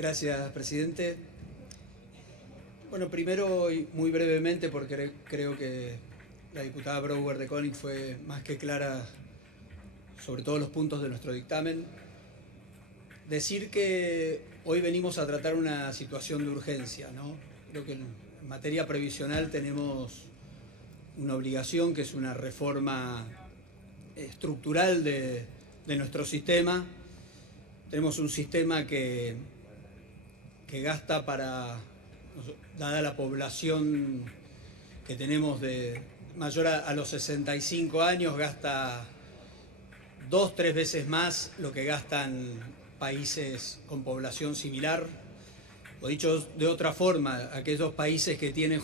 Gracias, presidente. Bueno, primero y muy brevemente, porque creo que la diputada Brouwer de Koning fue más que clara sobre todos los puntos de nuestro dictamen, decir que hoy venimos a tratar una situación de urgencia, ¿no? Creo que en materia previsional tenemos una obligación, que es una reforma estructural de nuestro sistema. Tenemos un sistema que gasta dada la población que tenemos de mayor a los 65 años, gasta 2-3 veces más lo que gastan países con población similar. O dicho de otra forma, aquellos países que tienen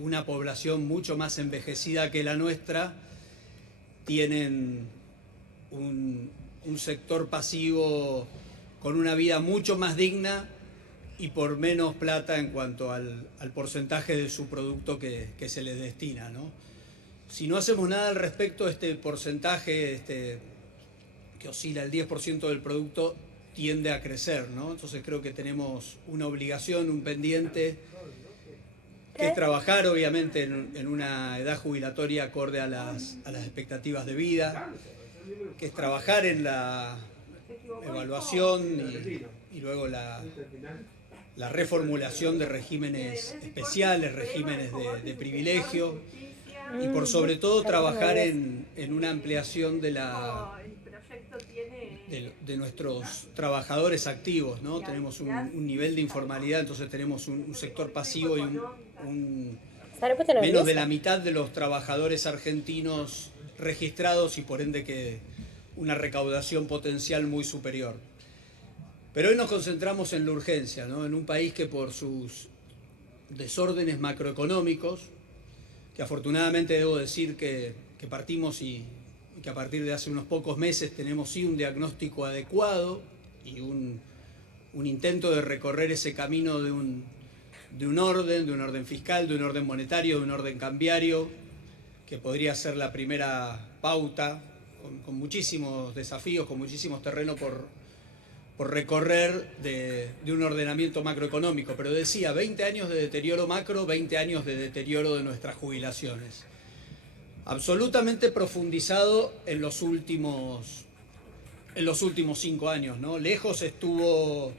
una población mucho más envejecida que la nuestra, tienen un sector pasivo con una vida mucho más digna y por menos plata en cuanto al porcentaje de su producto que se les destina, ¿no? Si no hacemos nada al respecto, este porcentaje que oscila el 10% del producto tiende a crecer, ¿no? Entonces creo que tenemos una obligación, un pendiente, que es trabajar obviamente en una edad jubilatoria acorde a las expectativas de vida, que es trabajar en la evaluación y luego la reformulación de regímenes especiales, regímenes de privilegio, y por sobre todo trabajar en una ampliación de nuestros trabajadores activos, ¿no? Tenemos un nivel de informalidad, entonces tenemos un sector pasivo y menos de la mitad de los trabajadores argentinos registrados y por ende que una recaudación potencial muy superior. Pero hoy nos concentramos en la urgencia, ¿no? En un país que por sus desórdenes macroeconómicos, que afortunadamente debo decir que partimos y que a partir de hace unos pocos meses tenemos sí un diagnóstico adecuado y un intento de recorrer ese camino de un orden fiscal, de un orden monetario, de un orden cambiario, que podría ser la primera pauta, con muchísimos desafíos, con muchísimos terrenos por recorrer de un ordenamiento macroeconómico. Pero decía, 20 años de deterioro macro, 20 años de deterioro de nuestras jubilaciones. Absolutamente profundizado en los últimos 5 años, ¿no? Lejos estuvo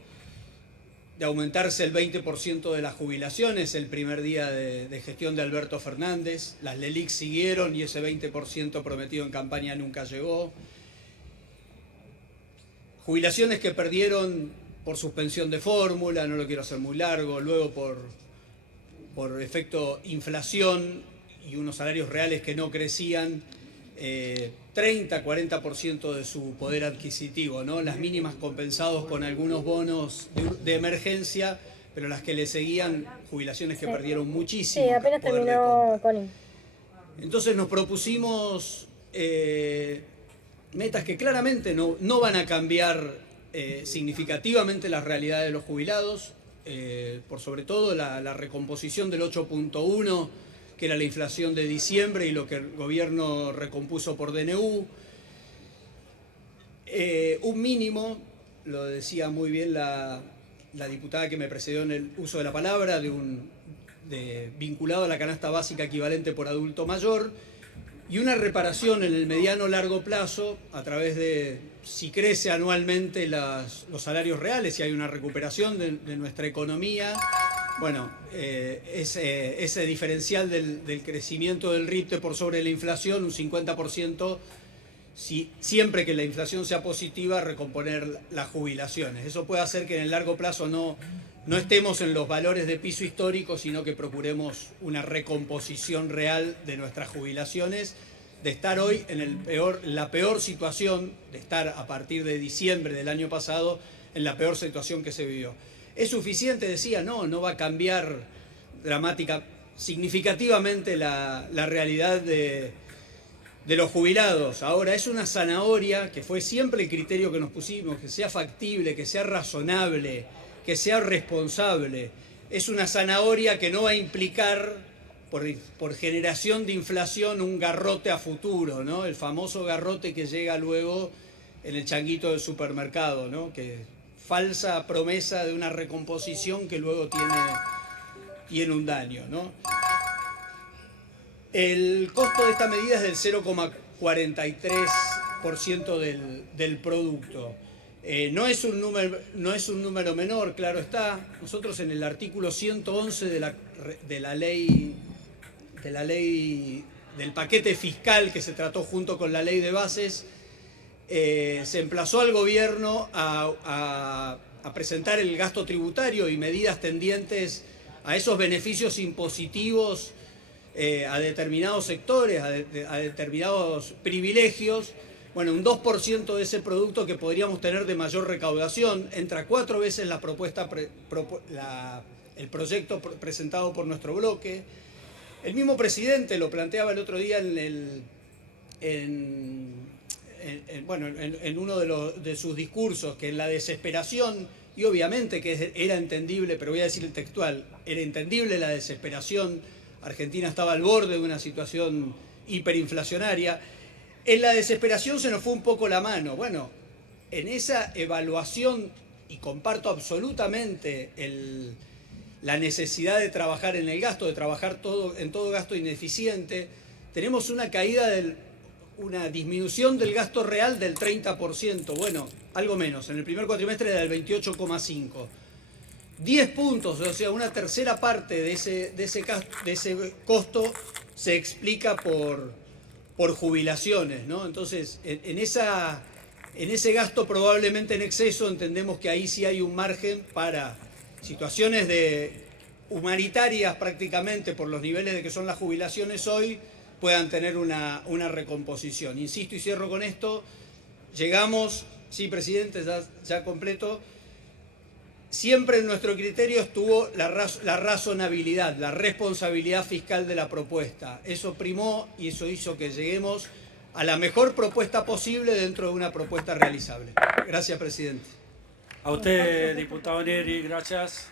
de aumentarse el 20% de las jubilaciones el primer día de gestión de Alberto Fernández. Las LELIQ siguieron y ese 20% prometido en campaña nunca llegó. Jubilaciones que perdieron por suspensión de fórmula, no lo quiero hacer muy largo, luego por efecto inflación y unos salarios reales que no crecían, 30-40% de su poder adquisitivo, ¿no? Las mínimas compensados con algunos bonos de emergencia, pero las que le seguían, jubilaciones que perdieron muchísimo. Sí, apenas terminó Koning. Entonces nos propusimos metas que claramente no van a cambiar significativamente la realidad de los jubilados, por sobre todo la recomposición del 8.1, que era la inflación de diciembre y lo que el gobierno recompuso por DNU. Un mínimo, lo decía muy bien la diputada que me precedió en el uso de la palabra, vinculado a la canasta básica equivalente por adulto mayor, y una reparación en el mediano largo plazo a través de, si crece anualmente los salarios reales, si hay una recuperación de nuestra economía, bueno, ese diferencial del crecimiento del RIPTE por sobre la inflación, un 50%, siempre que la inflación sea positiva, recomponer las jubilaciones. Eso puede hacer que en el largo plazo no estemos en los valores de piso histórico, sino que procuremos una recomposición real de nuestras jubilaciones, de estar hoy en la peor situación, de estar a partir de diciembre del año pasado en la peor situación que se vivió. ¿Es suficiente? Decía, no va a cambiar significativamente la realidad de los jubilados. Ahora, es una zanahoria, que fue siempre el criterio que nos pusimos, que sea factible, que sea razonable, que sea responsable. Es una zanahoria que no va a implicar, por generación de inflación, un garrote a futuro, ¿no? El famoso garrote que llega luego en el changuito del supermercado, ¿no? Que falsa promesa de una recomposición que luego tiene un daño, ¿no? El costo de esta medida es del 0,43% del producto. No es un número menor, claro está. Nosotros en el artículo 111 de la ley del paquete fiscal que se trató junto con la ley de bases, se emplazó al gobierno a presentar el gasto tributario y medidas tendientes a esos beneficios impositivos a determinados sectores, a determinados privilegios. Bueno, un 2% de ese producto que podríamos tener de mayor recaudación entra 4 veces la propuesta, el proyecto presentado por nuestro bloque. El mismo presidente lo planteaba el otro día en uno de sus discursos, que en la desesperación, y obviamente que era entendible, pero voy a decir el textual, era entendible la desesperación. Argentina estaba al borde de una situación hiperinflacionaria. En la desesperación se nos fue un poco la mano. Bueno, en esa evaluación, y comparto absolutamente la necesidad de trabajar en el gasto, de trabajar en todo gasto ineficiente, tenemos una caída una disminución del gasto real del 30%, bueno, algo menos, en el primer cuatrimestre era del 28,5%. 10 puntos, o sea, una tercera parte de ese costo se explica por jubilaciones, ¿no? Entonces, en ese gasto probablemente en exceso entendemos que ahí sí hay un margen para situaciones humanitarias prácticamente por los niveles de que son las jubilaciones hoy, puedan tener una recomposición. Insisto y cierro con esto, llegamos, sí, presidente, ya completo, siempre en nuestro criterio estuvo la razonabilidad, la responsabilidad fiscal de la propuesta. Eso primó y eso hizo que lleguemos a la mejor propuesta posible dentro de una propuesta realizable. Gracias, presidente. A usted, diputado Neri, gracias.